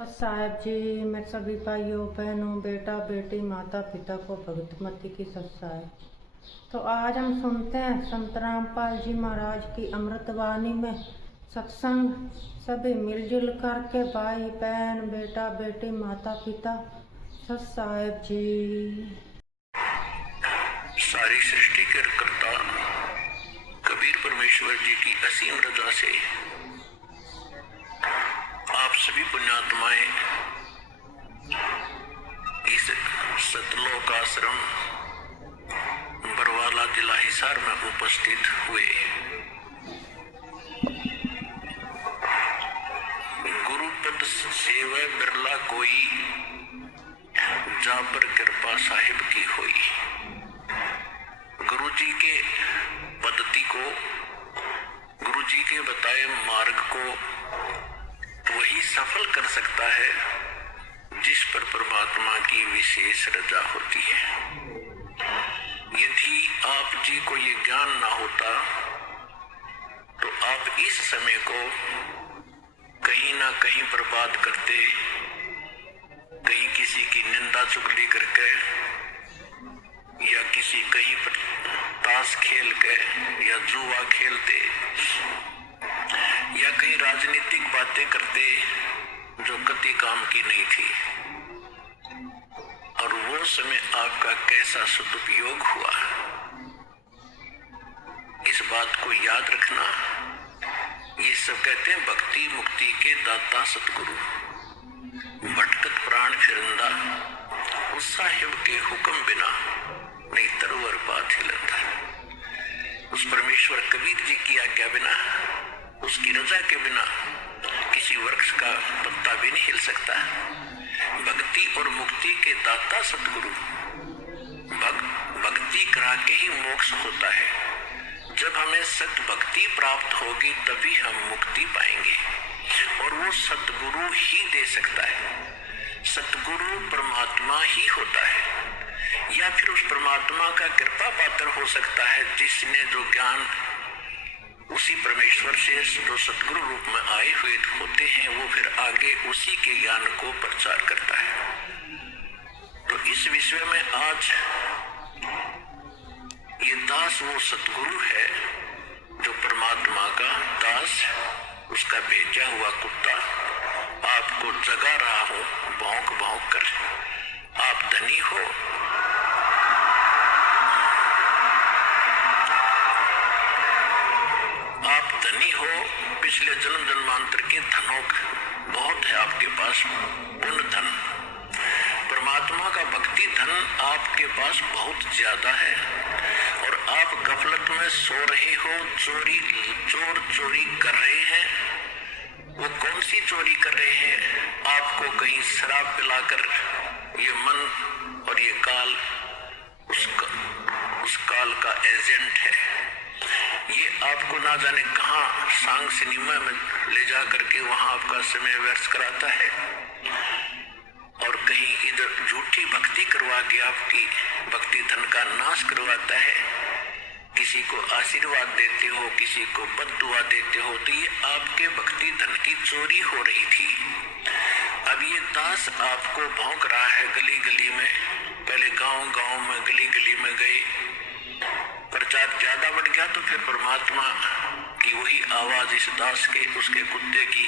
साहब जी, मेरे सभी भाइयों बहनों बेटा बेटी माता पिता को भगतमती की सत्साई। तो आज हम सुनते हैं संत रामपाल जी महाराज की अमृतवाणी में सत्संग। सभी मिलजुल करके भाई बहन बेटा बेटी माता पिता सत साहेब जी। सारी सृष्टि के कर्ता कबीर परमेश्वर जी की असीम रजा से आप सभी पुण्यात्माएं इस सतलोक आश्रम बरवाला जिला हिसार में उपस्थित हुए। गुरुपद सेवा बिरला कोई, जा पर कृपा साहिब की होई। गुरु जी के पद्धति को, गुरु जी के बताए मार्ग को वही सफल कर सकता है जिस पर परमात्मा की विशेष रजा होती है। यदि आप जी को ये ज्ञान ना होता तो आप इस समय को कहीं ना कहीं बर्बाद करते, कहीं किसी की निंदा चुगली करके या किसी कहीं पर ताश खेल के या जुआ खेलते या कहीं राजनीतिक बातें करते जो कति काम की नहीं थी। और वो समय आपका कैसा सदुपयोग हुआ, इस बात को याद रखना। ये सब कहते हैं भक्ति मुक्ति के दाता सतगुरु, भटकत प्राण फिरंदा, उस साहिब के हुक्म बिना नहीं तरवर बात हिलता। उस परमेश्वर कबीर जी की आज्ञा बिना, उसकी रजा के बिना किसी वृक्ष का पत्ता भी नहीं हिल सकता। भक्ति और मुक्ति के दाता सतगुरु, भक्ति करा के ही मोक्ष होता है। जब हमें सत भक्ति प्राप्त होगी तभी हम मुक्ति पाएंगे, और वो सतगुरु ही दे सकता है। सतगुरु परमात्मा ही होता है, या फिर उस परमात्मा का कृपा पात्र हो सकता है जिसने जो ज्ञान उसी परमेश्वर से जो सतगुरु रूप में आए हुए होते हैं, वो फिर आगे उसी के ज्ञान को प्रचार करता है। तो इस विषय में आज ये दास वो सतगुरु है जो परमात्मा का दास, उसका भेजा हुआ कुत्ता आपको जगा रहा हो भौंक भौंक कर। आप धनी हो, आप धनी हो, पिछले जन्म जन्मांतर के धनों बहुत है आपके पास, पुण्य धन। परमात्मा का भक्ति धन आपके पास बहुत ज्यादा है, और आप गफलत में सो रहे हो, चोर चोरी कर रहे हैं। वो कौन सी चोरी कर रहे हैं? आपको कहीं शराब पिलाकर ये मन और ये काल उस काल का एजेंट है। ये आपको ना जाने कहां सांग सिनेमा में ले जा करके वहां आपका समय व्यर्थ कराता है, और कहीं इधर झूठी भक्ति करवा के आपकी भक्ति धन का नाश करवाता है। किसी को आशीर्वाद देते हो, किसी को बद्दुआ देते हो, तो ये आपके भक्ति धन की चोरी हो रही थी। अब ये दास आपको भौंक रहा है गली गली में। पहले गांव गांव में गली गली में गए, प्रचार ज्यादा बढ़ गया तो फिर परमात्मा की वही आवाज इस दास के, उसके कुत्ते की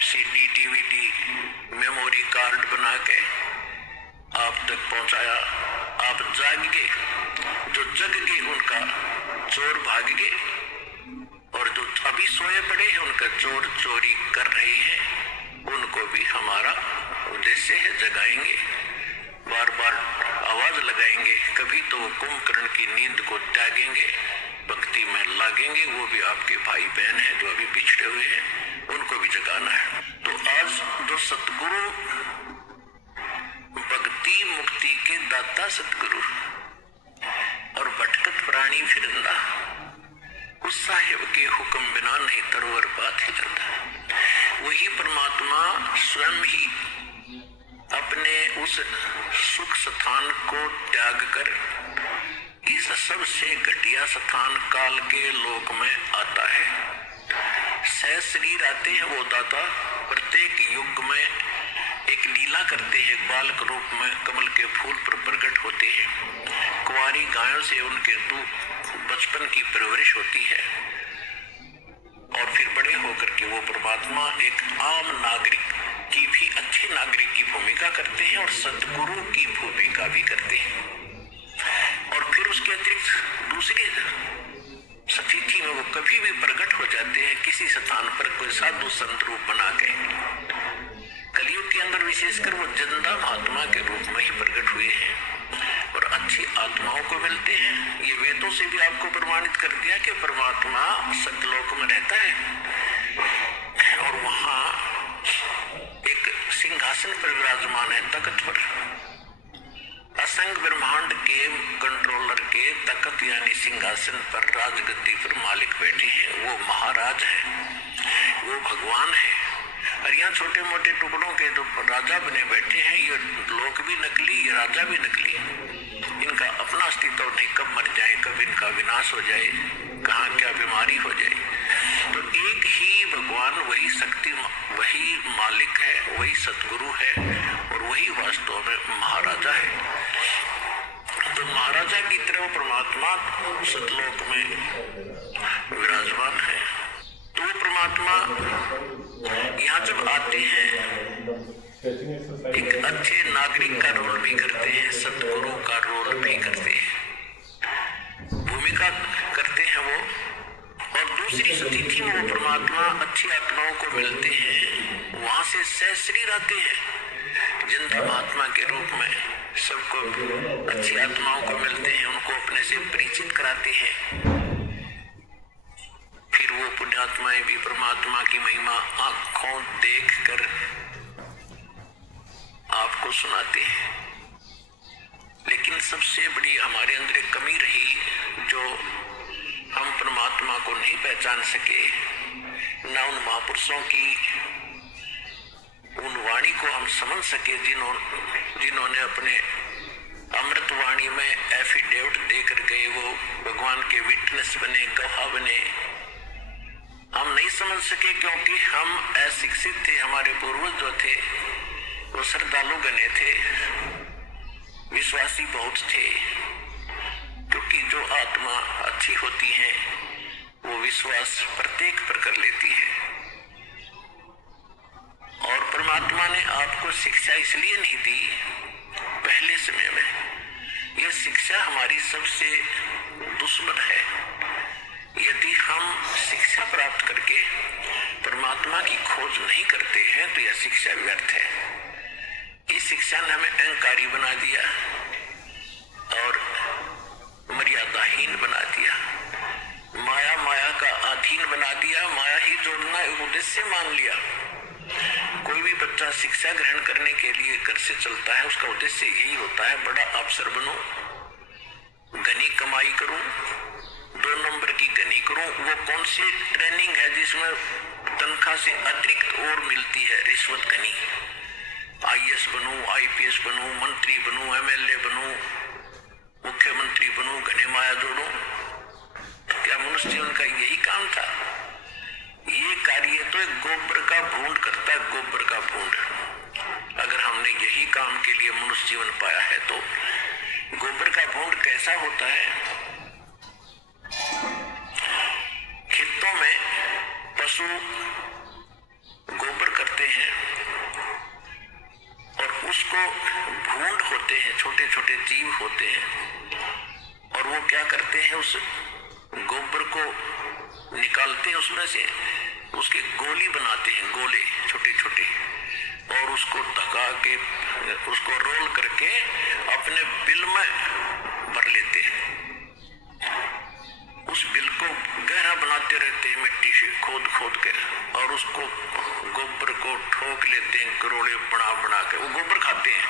सीडी डीवीडी मेमोरी कार्ड बना के आप तक पहुंचाया। आप जाग गए, जो जग गए उनका चोर भाग गए, और जो अभी सोए पड़े हैं उनका चोर चोरी कर रहे हैं, उनको भी हमारा उद्देश्य है जगाएंगे, बार बार आवाज लगाएंगे। कभी तो वो कुंभकर्ण की नींद को त्यागेंगे, भक्ति में लागेंगे। वो भी आपके भाई बहन हैं जो अभी पिछड़े हुए हैं, उनको भी जगाना है। तो आज जो सतगुरु, भक्ति मुक्ति के दाता सतगुरु और भटकत प्राणी फिरंदा, उस साहिब के हुक्म बिना नहीं तरवर बात ही करता। वही परमात्मा स्वयं ही अपने उस सुख स्थान को त्याग कर इस सबसे घटिया स्थान काल के लोक में आता है। सहज शरीर आते हैं वो दाता, प्रत्येक में एक लीला करते हैं, बालक रूप में कमल के फूल पर प्रकट होते हैं। कुंवारी गायों से उनके बचपन की परवरिश होती है और फिर बड़े होकर के वो परमात्मा एक आम नागरिक की भी, अच्छे नागरिक की भूमिका करते हैं और सद्गुरु की भूमिका भी करते हैं। और फिर उसके अतिरिक्त दूसरी स्थिति में वो कभी भी प्रकट हो जाते हैं किसी स्थान पर कोई साधु संत रूप बना के। कलयुग के अंदर विशेषकर वो जिंदा महात्मा के रूप में ही प्रकट हुए हैं और अच्छी आत्माओं को मिलते हैं। ये वेदों से भी आपको प्रमाणित कर दिया कि परमात्मा सतलोक में रहता है और वहां एक सिंहासन पर विराजमान है, तख्त पर। असंख्य ब्रह्मांड के कंट्रोलर के तख्त यानी सिंहासन पर, राजगद्दी पर मालिक बैठे हैं। वो महाराज है, वो भगवान है। और यहाँ छोटे मोटे टुकड़ों के जो राजा बने बैठे हैं, ये लोक भी नकली, ये राजा भी नकली। इनका अपना अस्तित्व नहीं, कब मर जाए, कब इनका विनाश हो जाए, कहाँ क्या बीमारी हो जाए। तो एक ही भगवान, वही शक्ति, वही मालिक है, वही सतगुरु है और वही वास्तव में महाराजा है। तो महाराजा की तरह परमात्मा सतलोक में विराजमान है। तो वो परमात्मा यहाँ जब आते हैं एक अच्छे नागरिक का रोल भी करते हैं, सतगुरु का रोल भी करते हैं, भूमिका करते हैं वो। और दूसरी स्थिति में वो परमात्मा अच्छी आत्माओं को मिलते हैं, वहां से सहशरीर आते हैं जिंदा महात्मा के रूप में, सबको अच्छी आत्माओं को मिलते हैं, उनको अपने से परिचित कराते हैं। फिर वो पुण्यात्माएं भी परमात्मा की महिमा आंखों देखकर आपको सुनाते हैं। लेकिन सबसे बड़ी हमारे अंदर एक कमी रही, जो हम परमात्मा को नहीं पहचान सके, ना उन महापुरुषों की उन वाणी को हम समझ सके जिन्होंने अपने अमृत वाणी में एफिडेविट देकर गए, वो भगवान के विटनेस बने, गवाह बने। हम नहीं समझ सके क्योंकि हम अशिक्षित थे। हमारे पूर्वज जो थे वो श्रद्धालु गणे थे, विश्वासी बहुत थे, क्योंकि जो आत्मा अच्छी होती है वो विश्वास प्रत्येक पर कर लेती है। और परमात्मा ने आपको शिक्षा इसलिए नहीं दी पहले समय में, यह शिक्षा हमारी सबसे दुश्मन है। यदि हम शिक्षा प्राप्त करके परमात्मा की खोज नहीं करते हैं तो यह शिक्षा व्यर्थ है। इस शिक्षा ने हमें अहंकारी बना दिया और मर्यादाहीन बना दिया, माया का अधीन बना दिया, माया ही जोड़ना उद्देश्य मान लिया। कोई भी बच्चा शिक्षा ग्रहण करने के लिए घर से चलता है, उसका उद्देश्य यही होता है, बड़ा अफसर बनूं, घनी कमाई करूं, 2 नंबर की घनी करूं। वो कौन सी ट्रेनिंग है जिसमें तनख्वाह से अतिरिक्त और मिलती है, रिश्वत घनी। IAS बनूं, IPS बनूं, मंत्री बनूं, MLA बनूं, मुख्यमंत्री बनूं, घने माया जोड़ूं। क्या मनुष्य जीवन का यही काम था? ये कार्य तो एक गोबर का भूंड करता है, गोबर का भूंड। अगर हमने यही काम के लिए मनुष्य जीवन पाया है तो गोबर का भूंड कैसा होता है? खेतों में पशु गोबर करते हैं और उसको भूंड होते हैं, छोटे छोटे जीव होते हैं, और वो क्या करते हैं, उस गोबर को निकालते हैं, उसमें से उसके गोली बनाते हैं, गोले छोटे छोटे, और उसको ढका के उसको रोल करके अपने बिल में भर लेते हैं। उस बिल को गहरा बनाते रहते हैं मिट्टी से खोद खोद के, और उसको गोबर को ठोक लेते हैं करोड़े बना बना के, वो गोबर खाते हैं।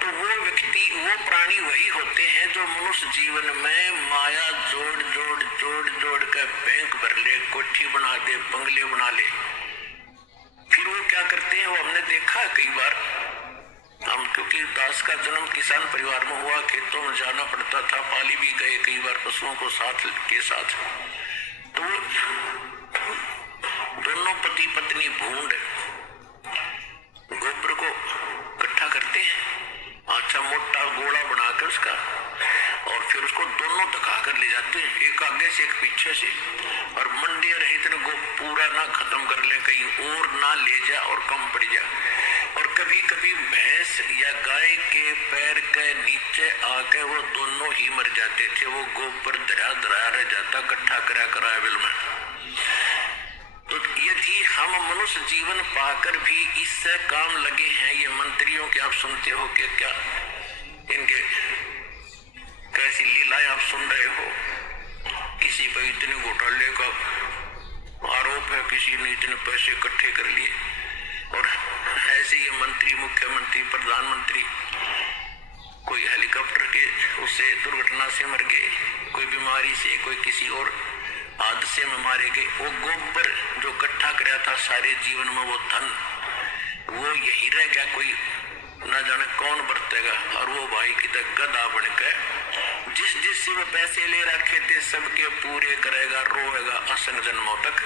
तो वो व्यक्ति, वो प्राणी वही होते हैं जो मनुष्य जीवन में माया जोड़ जोड़ जोड़ जोड़ कर बैंक भर ले, कोठी बना दे, बंगले बना ले। फिर वो क्या करते हैं, वो हमने देखा कई बार, हम क्योंकि दास का जन्म किसान परिवार में हुआ, खेतों में जाना पड़ता था, पाली भी गए कई बार पशुओं को साथ के साथ। तो दोनों पति पत्नी भूंड गोबर आगे से एक पीछे से, और मंडे रहे इतने को पूरा ना खत्म कर ले, कहीं और ना ले जा और कम पड़ जा। और कभी कभी भैंस या गाय के पैर के नीचे आके वो दोनों ही मर जाते थे। वो गोबर दरा दरा रह जाता, इकट्ठा करा करा बिल में। तो यदि हम मनुष्य जीवन पाकर भी इससे काम लगे हैं, ये मंत्रियों के आप सुनते हो कि क्या इनके कैसी लीलाएं आप सुन रहे हो। किसी पर इतने घोटाले का आरोप है, किसी ने इतने पैसे इकट्ठे कर लिए, और ऐसे ये मंत्री, मुख्यमंत्री, प्रधानमंत्री कोई हेलीकॉप्टर के उससे दुर्घटना से मर गए, कोई बीमारी से, कोई किसी और हादसे में मारे गए। वो गोबर जो इकट्ठा कराया था सारे जीवन में, वो धन वो यही रह गया, कोई न जाने कौन बरतेगा। और वो भाई की तक गधा बनकर जिस से वो पैसे ले रखे थे सबके पूरे करेगा, रोएगा असंग जन्मों तक।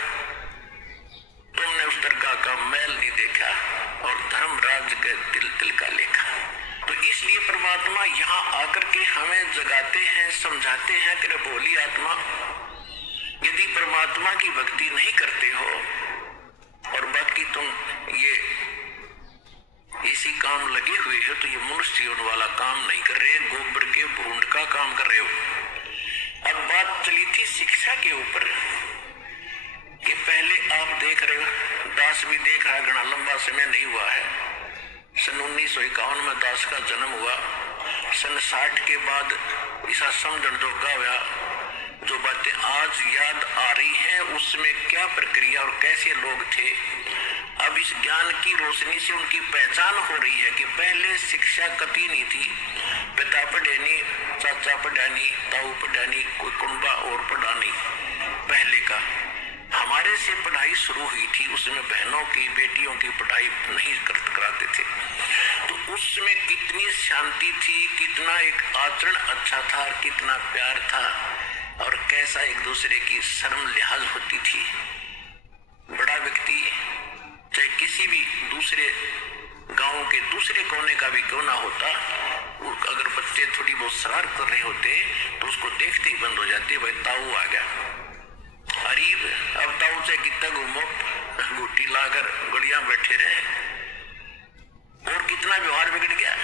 तुमने उस तरह का मैल नहीं देखा और धर्मराज के दिल दिल का लेखा। तो इसलिए परमात्मा यहाँ आकर के हमें जगाते हैं, समझाते हैं कि बोली आत्मा, यदि परमात्मा की भक्ति नहीं करते हो और बाकी तुम ये इसी काम लगे हुए हो, तो ये मनुष्य जीवन वाला काम नहीं कर रहे, गोबर के भूंड का काम कर रहे हो। अब बात चली थी शिक्षा के ऊपर कि पहले आप देख रहे हो, दास भी देख रहा, घना लंबा समय नहीं हुआ है। सन 1951 में दास का जन्म हुआ। सन 60 के बाद ऐसा समझण जोगा हुआ, जो बातें आज याद आ रही हैं उसमें क्या प्रक्रिया और कैसे लोग थे। अब इस ज्ञान की रोशनी से उनकी पहचान हो रही है कि पहले शिक्षा कभी नहीं थी। पिता पढ़े नहीं, चाचा पढ़ा नहीं, ताऊ पढ़ा नहीं, कोई कुंबा और पढ़ा नहीं। पहले का हमारे से पढ़ाई शुरू हुई थी, उसमें बहनों की, बेटियों की पढ़ाई नहीं कराते थे। तो उसमें कितनी शांति थी, कितना एक आचरण अच्छा था, कितना प्यार था, और कैसा एक दूसरे की शर्म लिहाज होती थी। बड़ा व्यक्ति चाहे किसी भी दूसरे गांव के दूसरे कोने का भी क्यों ना होता, अगर बच्चे थोड़ी बहुत शरारत कर रहे होते तो उसको देखते ही बंद हो जाते, भाई ताऊ आ गया। अरीब अब ताऊ से कितना घूमो, गुट्टी लाकर गड़िया बैठे रहे, और कितना व्यवहार बिगड़ गया।